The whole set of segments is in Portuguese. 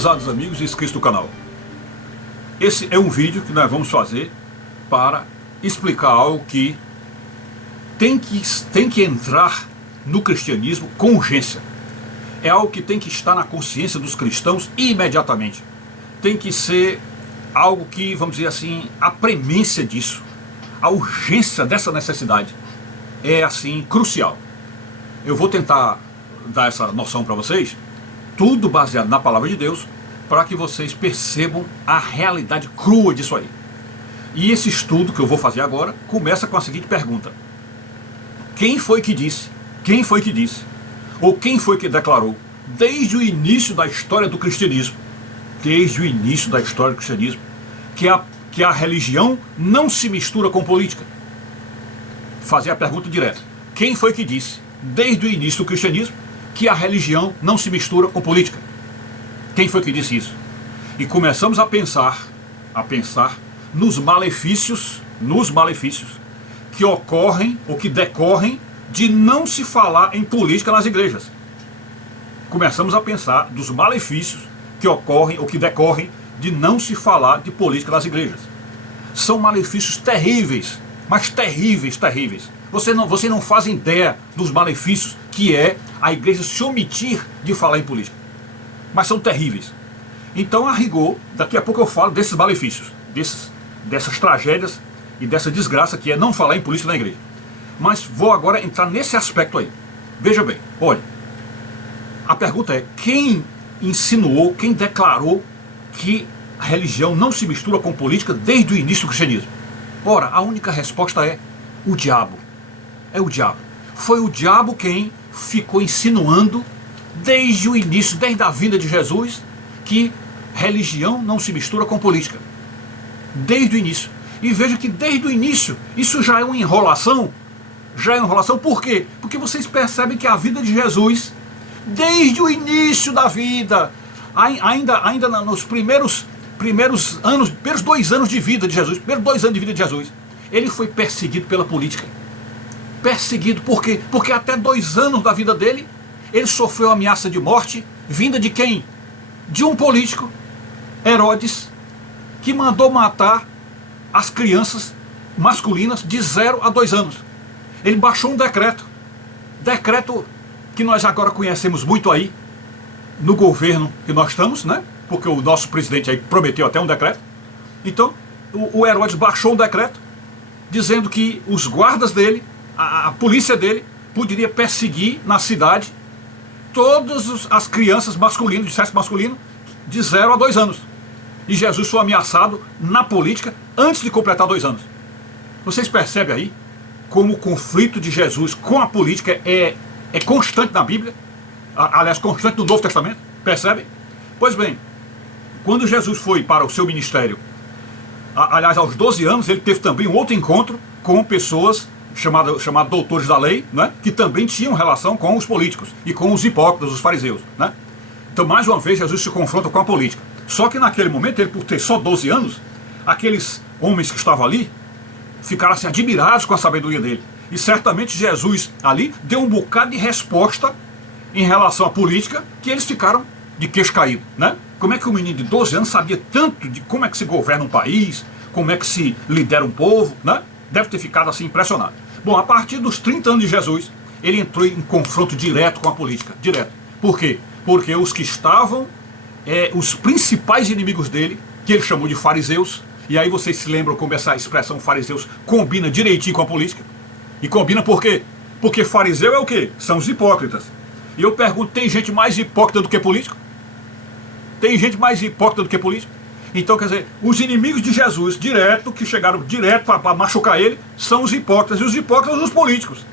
Prezados amigos inscritos do canal, esse é um vídeo que nós vamos fazer para explicar algo que tem que entrar no cristianismo com urgência. É algo que tem que estar na consciência dos cristãos imediatamente. Tem que ser algo que, vamos dizer assim, a premência disso, a urgência dessa necessidade é assim crucial. Eu vou tentar dar essa noção para vocês, tudo baseado na palavra de Deus, para que vocês percebam a realidade crua disso aí. E esse estudo que eu vou fazer agora começa com a seguinte pergunta: quem foi que disse? Quem foi que disse? Ou quem foi que declarou, desde o início da história do cristianismo, desde o início da história do cristianismo, que a religião não se mistura com política? Fazer a pergunta direta: quem foi que disse, desde o início do cristianismo, que a religião não se mistura com política? Quem foi que disse isso? E começamos a pensar nos malefícios que ocorrem ou que decorrem de não se falar em política nas igrejas. Começamos a pensar dos malefícios que ocorrem ou que decorrem de não se falar de política nas igrejas. São malefícios terríveis, mas terríveis. Você não faz ideia dos malefícios que é a igreja se omitir de falar em política. Mas são terríveis. Então, a rigor, daqui a pouco eu falo desses malefícios, dessas tragédias e dessa desgraça que é não falar em política na igreja. Mas vou agora entrar nesse aspecto aí. Veja bem, olha, a pergunta é: quem insinuou, quem declarou que a religião não se mistura com política desde o início do cristianismo? Ora, a única resposta é o diabo. É o diabo. Foi o diabo quem ficou insinuando desde o início, desde a vinda de Jesus, que religião não se mistura com política. Desde o início. E veja que desde o início, isso já é uma enrolação. Por quê? Porque vocês percebem que a vida de Jesus, desde o início da vida, ainda nos primeiros 2 anos de vida de Jesus, ele foi perseguido pela política. Perseguido por quê? Porque até 2 anos da vida dele, ele sofreu ameaça de morte, vinda de quem? De um político, Herodes, que mandou matar as crianças masculinas de 0 a 2 anos. Ele baixou um decreto que nós agora conhecemos muito aí, no governo que nós estamos, né? Porque o nosso presidente aí prometeu até um decreto. Então, o Herodes baixou um decreto, dizendo que os guardas dele, a polícia dele, poderia perseguir na cidade todas as crianças masculinas, de sexo masculino, de 0 a 2 anos. E Jesus foi ameaçado na política antes de completar 2 anos. Vocês percebem aí como o conflito de Jesus com a política é constante na Bíblia, aliás, constante no Novo Testamento? Percebem? Pois bem, quando Jesus foi para o seu ministério, aliás, aos 12 anos, ele teve também um outro encontro com pessoas chamados doutores da lei, né, que também tinham relação com os políticos e com os hipócritas, os fariseus, né? Então, mais uma vez, Jesus se confronta com a política. Só que naquele momento, ele, por ter só 12 anos, aqueles homens que estavam ali ficaram assim, admirados com a sabedoria dele. E certamente Jesus ali deu um bocado de resposta em relação à política, que eles ficaram de queixo caído, né? Como é que um menino de 12 anos sabia tanto de como é que se governa um país, como é que se lidera um povo, né? Deve ter ficado assim impressionado. Bom, a partir dos 30 anos de Jesus, ele entrou em confronto direto com a política. Direto. Por quê? Porque os que estavam, os principais inimigos dele, que ele chamou de fariseus, e aí vocês se lembram como essa expressão fariseus combina direitinho com a política? E combina por quê? Porque fariseu é o quê? São os hipócritas. E eu pergunto, tem gente mais hipócrita do que político? Tem gente mais hipócrita do que político? Então, quer dizer, os inimigos de Jesus, que chegaram direto para machucar ele, são os hipócritas, e os hipócritas os políticos.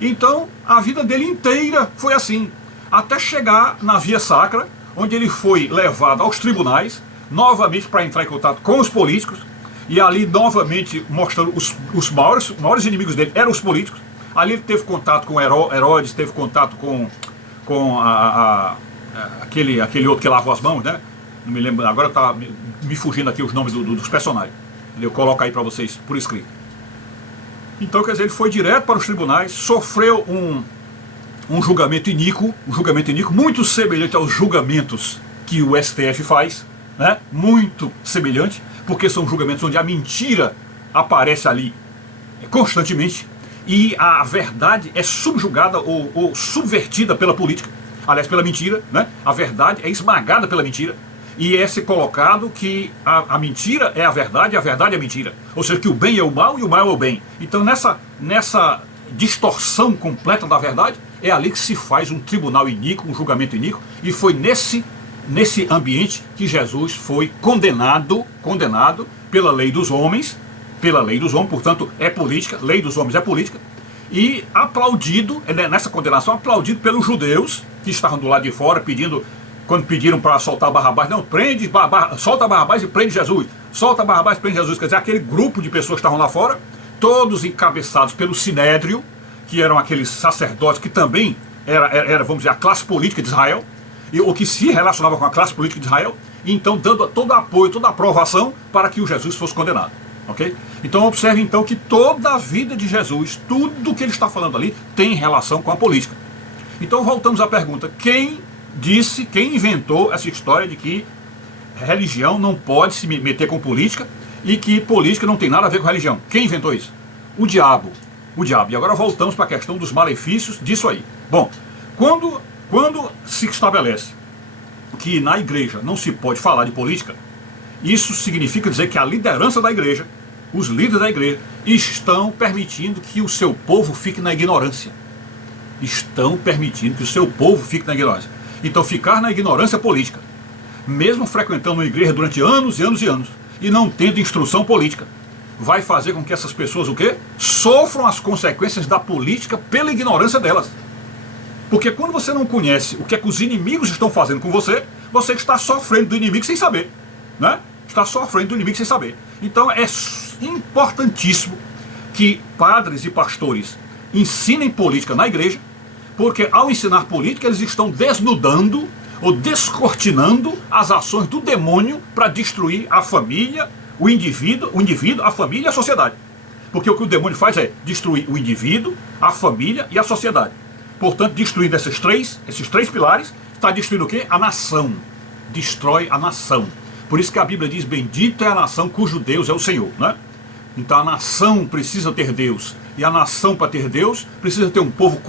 Então, a vida dele inteira foi assim, até chegar na via sacra, onde ele foi levado aos tribunais, novamente para entrar em contato com os políticos, e ali novamente mostrando os maiores inimigos dele eram os políticos. Ali ele teve contato com Herodes, teve contato com aquele outro que lavou as mãos, né? Não me lembro, agora está me fugindo aqui os nomes dos personagens. Eu coloco aí para vocês por escrito. Então, quer dizer, ele foi direto para os tribunais, sofreu um julgamento iníquo, muito semelhante aos julgamentos que o STF faz, né? Muito semelhante, porque são julgamentos onde a mentira aparece ali constantemente e a verdade é subjugada ou subvertida pela política, aliás, pela mentira, né? A verdade é esmagada pela mentira e é se colocado que a mentira é a verdade e a verdade é a mentira, ou seja, que o bem é o mal e o mal é o bem. Então nessa distorção completa da verdade é ali que se faz um tribunal iníquo, um julgamento iníquo, e foi nesse ambiente que Jesus foi condenado pela lei dos homens, portanto é política, lei dos homens é política, e aplaudido, nessa condenação, aplaudido pelos judeus que estavam do lado de fora, quando pediram para soltar Barrabás, não, solta Barrabás e prende Jesus, solta Barrabás e prende Jesus, quer dizer, aquele grupo de pessoas que estavam lá fora, todos encabeçados pelo Sinédrio, que eram aqueles sacerdotes que também era, vamos dizer, a classe política de Israel, ou que se relacionava com a classe política de Israel, e então dando todo o apoio, toda a aprovação para que o Jesus fosse condenado. Okay? Então observe então que toda a vida de Jesus, tudo que ele está falando ali, tem relação com a política. Então voltamos à pergunta, quem inventou essa história de que religião não pode se meter com política e que política não tem nada a ver com religião? Quem inventou isso? O diabo. E agora voltamos para a questão dos malefícios disso aí. Bom, quando se estabelece que na igreja não se pode falar de política, isso significa dizer que a liderança da igreja, os líderes da igreja, estão permitindo que o seu povo fique na ignorância. Estão permitindo que o seu povo fique na ignorância. Então ficar na ignorância política, mesmo frequentando uma igreja durante anos e anos e anos, e não tendo instrução política, vai fazer com que essas pessoas o quê? Sofram as consequências da política pela ignorância delas. Porque quando você não conhece o que é que os inimigos estão fazendo com você, você está sofrendo do inimigo sem saber, né? Está sofrendo do inimigo sem saber. Então é importantíssimo que padres e pastores ensinem política na igreja, porque ao ensinar política eles estão desnudando ou descortinando as ações do demônio para destruir a família, o indivíduo, a família e a sociedade. Porque o que o demônio faz é destruir o indivíduo, a família e a sociedade. Portanto, destruindo esses três pilares, está destruindo o quê? A nação. Destrói a nação. Por isso que a Bíblia diz, bendita é a nação cujo Deus é o Senhor, né? Então a nação precisa ter Deus. E a nação, para ter Deus, precisa ter um povo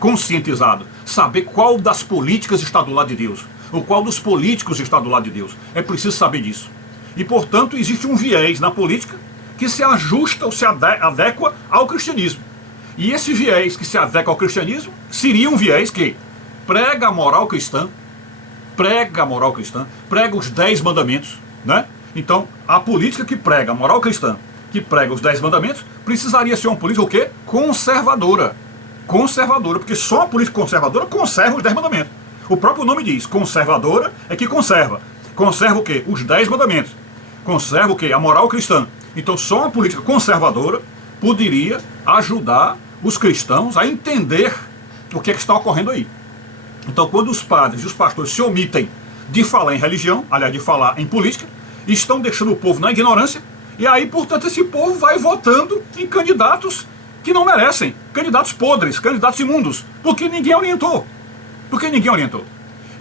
conscientizado. Saber qual das políticas está do lado de Deus. Ou qual dos políticos está do lado de Deus. É preciso saber disso. E, portanto, existe um viés na política que se ajusta ou se adequa ao cristianismo. E esse viés que se adequa ao cristianismo seria um viés que prega a moral cristã, prega os 10 mandamentos, né? Então, a política que prega a moral cristã, que prega os 10 mandamentos, precisaria ser uma política o quê? Conservadora. Conservadora, porque só a política conservadora conserva os 10 mandamentos. O próprio nome diz, conservadora é que conserva. Conserva o quê? Os 10 mandamentos. Conserva o quê? A moral cristã. Então só uma política conservadora poderia ajudar os cristãos a entender o que é que está ocorrendo aí. Então quando os padres e os pastores se omitem de falar em religião, aliás, de falar em política, estão deixando o povo na ignorância, e aí, portanto, esse povo vai votando em candidatos que não merecem, candidatos podres, candidatos imundos, porque ninguém orientou.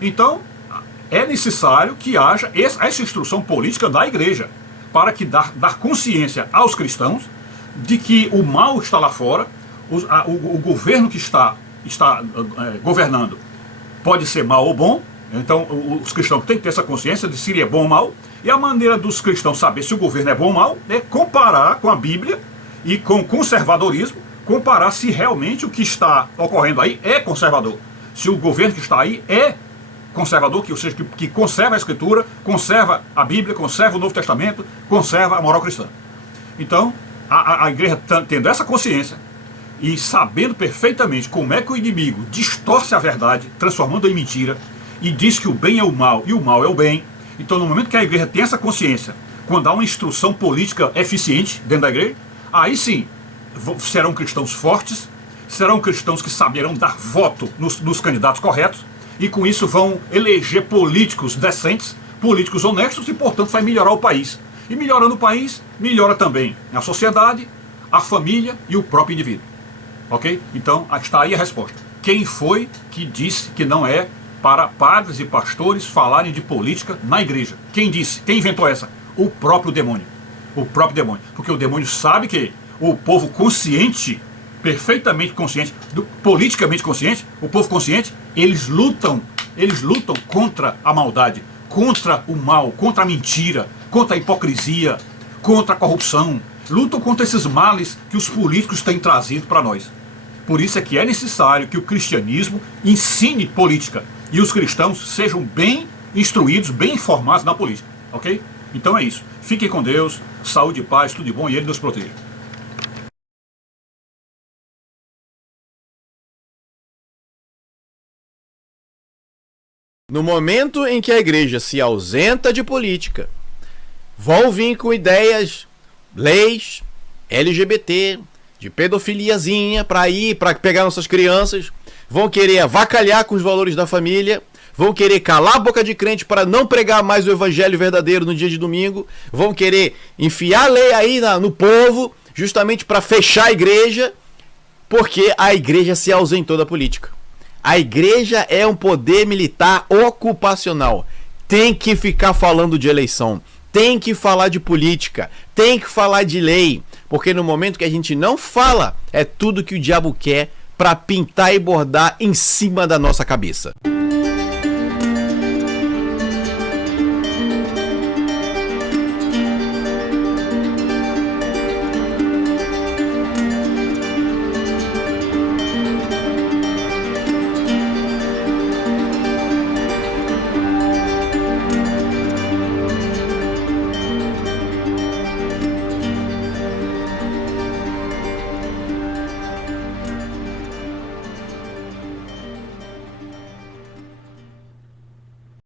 Então, é necessário que haja essa instrução política da igreja, para que dar consciência aos cristãos de que o mal está lá fora, o governo que está governando pode ser mal ou bom. Então os cristãos têm que ter essa consciência de se ele é bom ou mal, e a maneira dos cristãos saber se o governo é bom ou mal é comparar com a Bíblia e com o conservadorismo, comparar se realmente o que está ocorrendo aí é conservador, se o governo que está aí é conservador, ou seja, que conserva a Escritura, conserva a Bíblia, conserva o Novo Testamento, conserva a moral cristã. Então a igreja tendo essa consciência e sabendo perfeitamente como é que o inimigo distorce a verdade, transformando em mentira, e diz que o bem é o mal e o mal é o bem. Então no momento que a igreja tem essa consciência, quando há uma instrução política eficiente dentro da igreja, aí sim serão cristãos fortes, serão cristãos que saberão dar voto nos candidatos corretos, e com isso vão eleger políticos decentes, políticos honestos, e portanto vai melhorar o país. E melhorando o país, melhora também a sociedade, a família e o próprio indivíduo. Ok? Então está aí a resposta. Quem foi que disse que não é para padres e pastores falarem de política na igreja. Quem disse? Quem inventou essa? O próprio demônio. O próprio demônio. Porque o demônio sabe que o povo consciente, perfeitamente consciente, politicamente consciente, o povo consciente, eles lutam contra a maldade, contra o mal, contra a mentira, contra a hipocrisia, contra a corrupção, lutam contra esses males que os políticos têm trazido para nós. Por isso é que é necessário que o cristianismo ensine política e os cristãos sejam bem instruídos, bem informados na política, ok? Então é isso. Fiquem com Deus, saúde e paz, tudo de bom e Ele nos proteja. No momento em que a igreja se ausenta de política, vão vir com ideias, leis, LGBT, de pedofiliazinha para pegar nossas crianças, vão querer avacalhar com os valores da família, vão querer calar a boca de crente para não pregar mais o evangelho verdadeiro no dia de domingo, vão querer enfiar a lei aí no povo, justamente para fechar a igreja, porque a igreja se ausentou da política. A igreja é um poder militar ocupacional. Tem que ficar falando de eleição, tem que falar de política, tem que falar de lei, porque no momento que a gente não fala, é tudo que o diabo quer para pintar e bordar em cima da nossa cabeça.